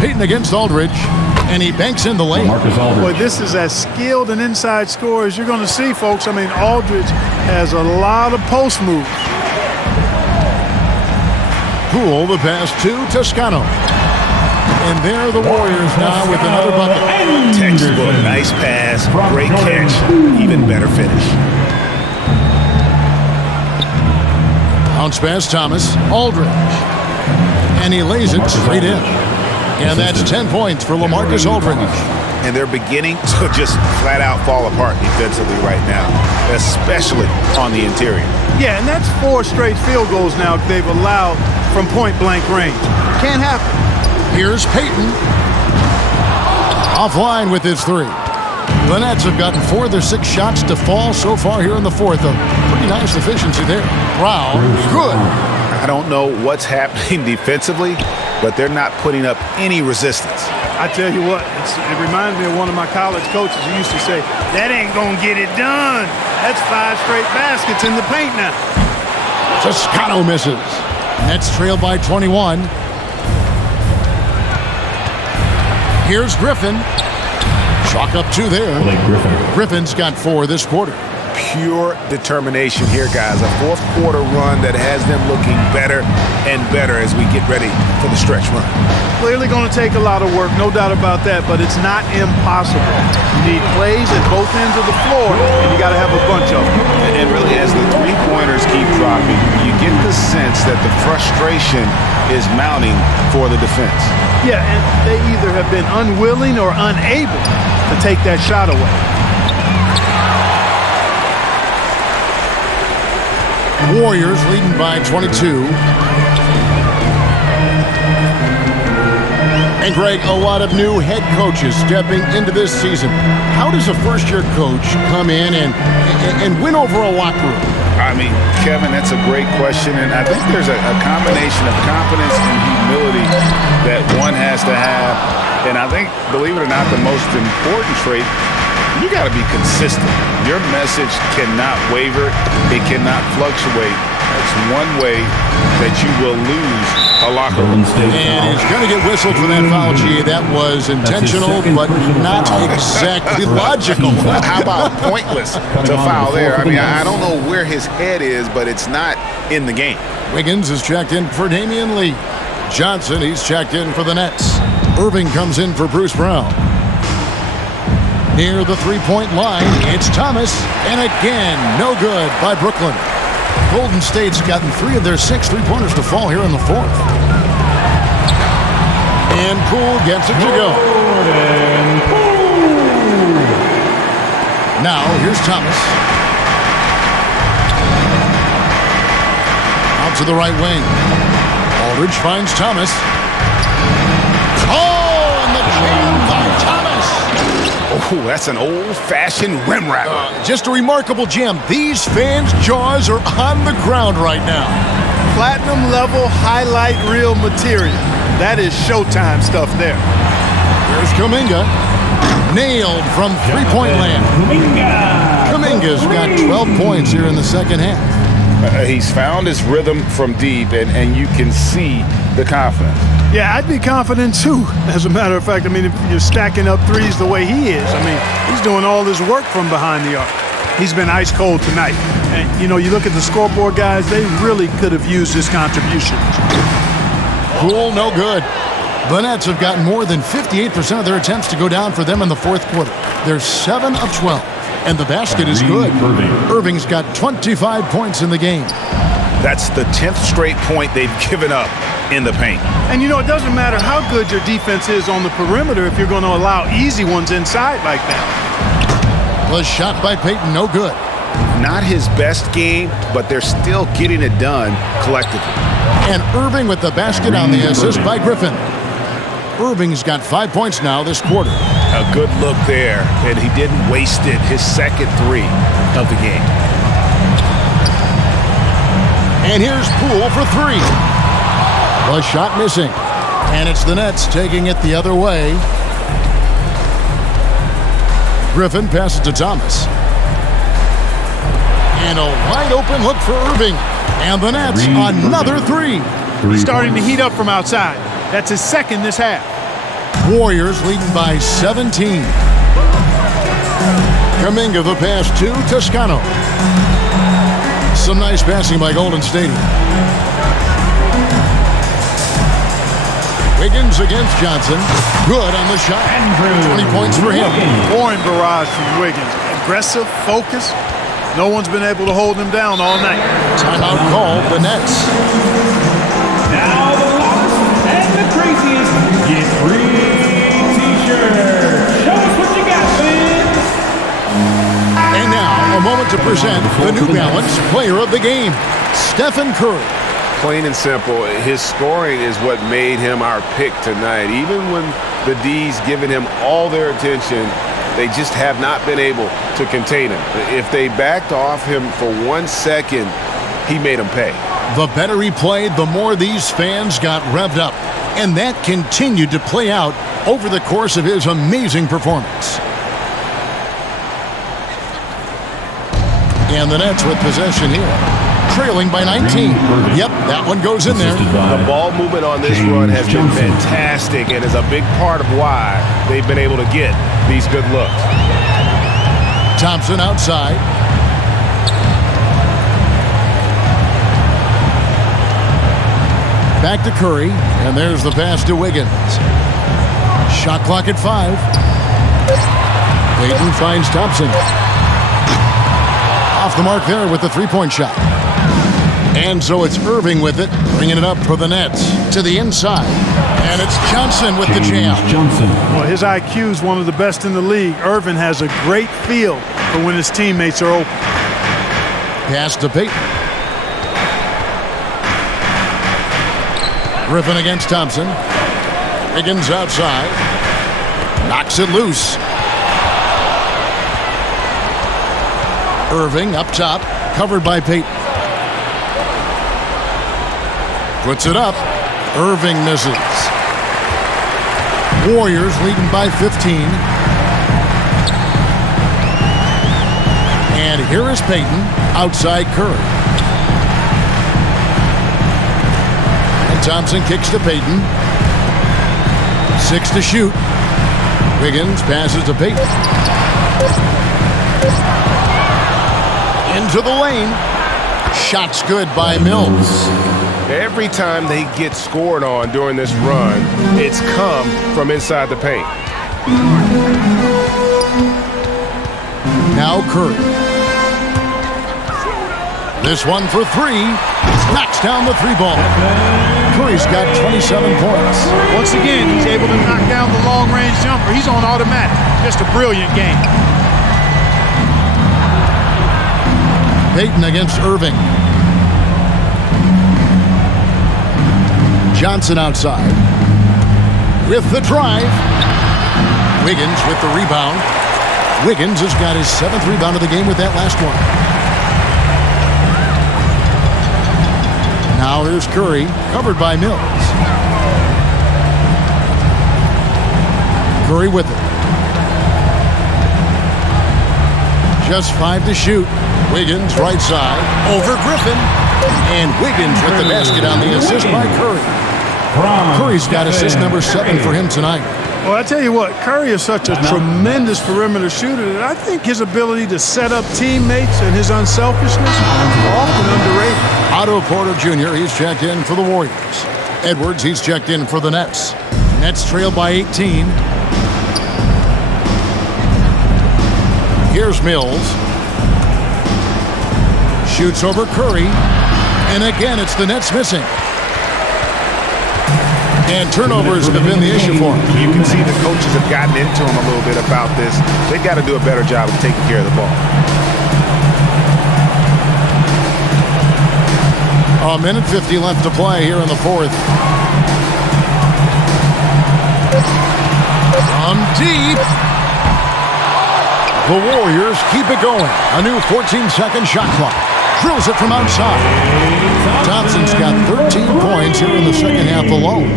Payton against Aldridge, and he banks in the lane. Boy, this is as skilled an inside scorer as you're going to see, folks. I mean, Aldridge has a lot of post moves. Poole, the pass to Toscano. And there the Warriors now with another bucket. Textbook, nice pass, great catch, even better finish. Bounce pass, Thomas. Aldridge. And he lays it straight in. And that's 10 points for LaMarcus Aldridge. And they're beginning to just flat out fall apart defensively right now, especially on the interior. Yeah, and that's 4 straight field goals now they've allowed from point-blank range. Can't happen. Here's Payton. Offline with his 3. The Nets have gotten 4 of their 6 shots to fall so far here in the fourth. A pretty nice efficiency there. Brown, good. I don't know what's happening defensively, but they're not putting up any resistance. I tell you what, it reminds me of one of my college coaches who used to say, that ain't going to get it done. That's 5 straight baskets in the paint now. Toscano misses. Nets trail by 21. Here's Griffin. Chalk up 2 there. Griffin's got 4 this quarter. pure determination here, guys. A fourth quarter run that has them looking better and better as we get ready for the stretch run. Clearly going to take a lot of work, no doubt about that, but it's not impossible. You need plays at both ends of the floor, and you got to have a bunch of them. And really, as the three-pointers keep dropping, you get the sense that the frustration is mounting for the defense. Yeah, and they either have been unwilling or unable to take that shot away. Warriors leading by 22. And Greg, a lot of new head coaches stepping into this season. How does a first-year coach come in and win over a locker room? I mean, Kevin, that's a great question, and I think there's a combination of confidence and humility that one has to have. And I think, believe it or not, the most important trait, you got to be consistent. Your message cannot waver. It cannot fluctuate. That's one way that you will lose a locker room. And he's going to get whistled for that foul, G. That was intentional, but not exactly logical. How about pointless to foul there? I mean, I don't know where his head is, but it's not in the game. Wiggins is checked in for Damian Lee. Johnson, he's checked in for the Nets. Irving comes in for Bruce Brown. Near the three-point line, it's Thomas, and again, no good by Brooklyn. Golden State's gotten 3 of their 6 three-pointers to fall here in the fourth. And Poole gets it to go. Now, here's Thomas. Out to the right wing. Aldridge finds Thomas. Oh, and the jam by Thomas. Oh, that's an old-fashioned rim wrapper. Just a remarkable jam. These fans' jaws are on the ground right now. Platinum-level highlight reel material. That is Showtime stuff there. There's Kuminga. Nailed from three-point land. Kuminga's got 12 points here in the second half. He's found his rhythm from deep, and you can see the confidence. Yeah, I'd be confident too, as a matter of fact. I mean, if you're stacking up threes the way he is, I mean, he's doing all his work from behind the arc. He's been ice cold tonight. And, you know, you look at the scoreboard, guys, they really could have used his contributions. Poole, no good. The Nets have gotten more than 58% of their attempts to go down for them in the fourth quarter. They're 7 of 12, and the basket is good. Irving's got 25 points in the game. That's the 10th straight point they've given up in the paint. And, you know, it doesn't matter how good your defense is on the perimeter if you're going to allow easy ones inside like that. Was shot by Payton, no good. Not his best game, but they're still getting it done collectively. And Irving with the basket on the assist by Griffin. Irving's got 5 points now this quarter. A good look there, and he didn't waste it. His second 3 of the game. And here's Poole for 3. The shot missing. And it's the Nets taking it the other way. Griffin passes to Thomas. And a wide open look for Irving. And the Nets, another 3. He's starting to heat up from outside. That's his second this half. Warriors leading by 17. Kuminga the pass to Toscano. Some nice passing by Golden State. Wiggins against Johnson. Good on the shot. 20 points for him. Pouring barrage from Wiggins. Aggressive, focus. No one's been able to hold him down all night. Timeout called the Nets. Now the loudest and the craziest get free t-shirts. Show us what you got, fans. And now a moment to present the New Balance Player of the Game, Stephen Curry. Plain and simple, his scoring is what made him our pick tonight. Even when the D's given him all their attention, they just have not been able to contain him. If they backed off him for 1 second, he made them pay. The better he played, the more these fans got revved up. And that continued to play out over the course of his amazing performance. And the Nets with possession here. Trailing by 19. Yep, that one goes in there. The ball movement on this run has been fantastic and is a big part of why they've been able to get these good looks. Thompson outside. back to Curry, and there's the pass to Wiggins. Shot clock at 5. Payton finds Thompson. Off the mark there with the three-point shot. And so it's Irving with it, bringing it up for the Nets. To the inside. And it's Johnson with the jam. Well, his IQ is one of the best in the league. Irving has a great feel for when his teammates are open. Pass to Payton. Griffin against Thompson. Wiggins outside. Knocks it loose. Irving up top, covered by Payton. Puts it up. Irving misses. Warriors leading by 15. And here is Payton outside Curry. And Thompson kicks to Payton. 6 to shoot. Wiggins passes to Payton. Into the lane. Shot's good by Mills. Every time they get scored on during this run, it's come from inside the paint. Now Curry. This one for 3. Knocks down the 3-ball. Curry's got 27 points. Once again, he's able to knock down the long-range jumper. He's on automatic. Just a brilliant game. Payton against Irving. Johnson outside. With the drive. Wiggins with the rebound. Wiggins has got his 7th rebound of the game with that last one. Now here's Curry, covered by Mills. Curry with it. Just 5 to shoot. Wiggins right side, over Griffin. And Wiggins with the basket on the assist by Curry. Curry's got assist number 7 for him tonight. Well, I tell you what, Curry is such a tremendous perimeter shooter that I think his ability to set up teammates and his unselfishness are often underrated. Otto Porter Jr., he's checked in for the Warriors. Edwards, he's checked in for the Nets. Nets trail by 18. Here's Mills. Shoots over Curry. And again, it's the Nets missing. And turnovers have been the issue for him. You can see the coaches have gotten into him a little bit about this. They've got to do a better job of taking care of the ball. A minute 50 left to play here in the 4th. From deep. The Warriors keep it going. A new 14-second shot clock. Drills it from outside. Thompson's got 13 points here in the second half alone.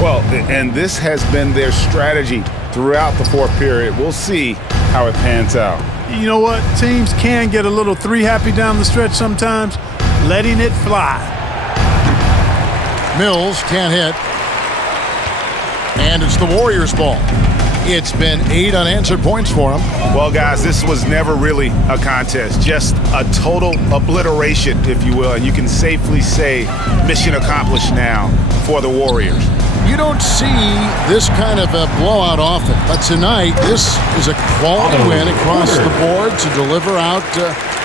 Well, and this has been their strategy throughout the 4th period. We'll see how it pans out. You know what? Teams can get a little 3-happy down the stretch sometimes. Letting it fly. Mills can't hit. And it's the Warriors' ball. It's been 8 unanswered points for him. Well, guys, this was never really a contest. Just a total obliteration, if you will. And you can safely say mission accomplished now for the Warriors. You don't see this kind of a blowout often. But tonight, this is a quality win across the board to deliver out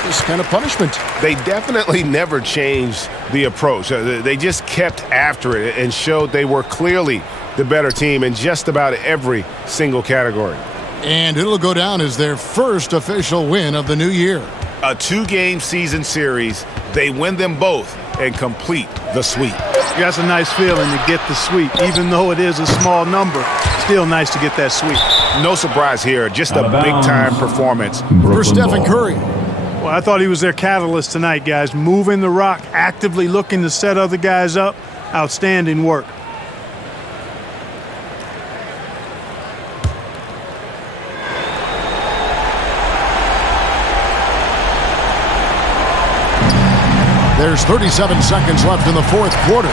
this kind of punishment. They definitely never changed the approach. They just kept after it and showed they were clearly the better team in just about every single category. And it'll go down as their first official win of the new year. A 2-game season series. They win them both and complete the sweep. That's a nice feeling to get the sweep. Even though it is a small number, still nice to get that sweep. No surprise here. Just a big-time performance for Stephen Curry. Well, I thought he was their catalyst tonight, guys. Moving the rock, actively looking to set other guys up. Outstanding work. There's 37 seconds left in the 4th quarter.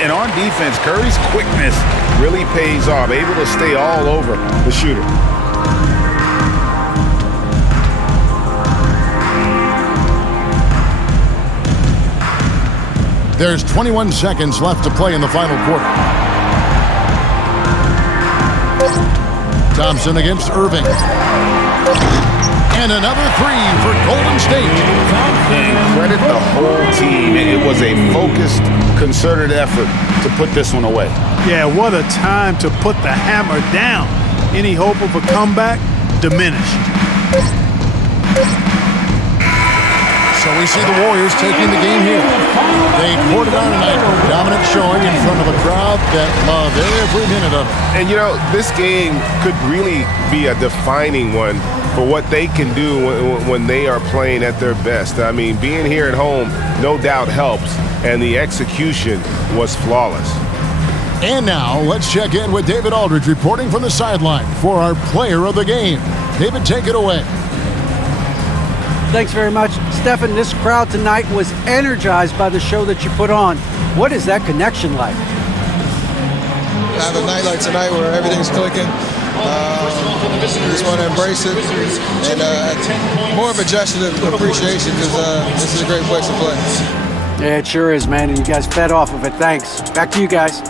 And on defense, Curry's quickness really pays off. Able to stay all over the shooter. There's 21 seconds left to play in the final quarter. Thompson against Irving. And another three for Golden State. And credit the whole team. It was a focused, concerted effort to put this one away. Yeah, what a time to put the hammer down. Any hope of a comeback diminished. So we see the Warriors taking the game here. They poured it on tonight, dominant showing in front of a crowd that loved every minute of it. And, you know, this game could really be a defining one for what they can do when they are playing at their best. I mean, being here at home no doubt helps, and the execution was flawless. And now, let's check in with David Aldridge reporting from the sideline for our player of the game. David, take it away. Thanks very much. Stephen, this crowd tonight was energized by the show that you put on. What is that connection like? Have a night like tonight where everything's clicking. Just want to embrace it, and more of a gesture of appreciation because this is a great place to play. Yeah, it sure is, man, and you guys fed off of it. Thanks. Back to you guys.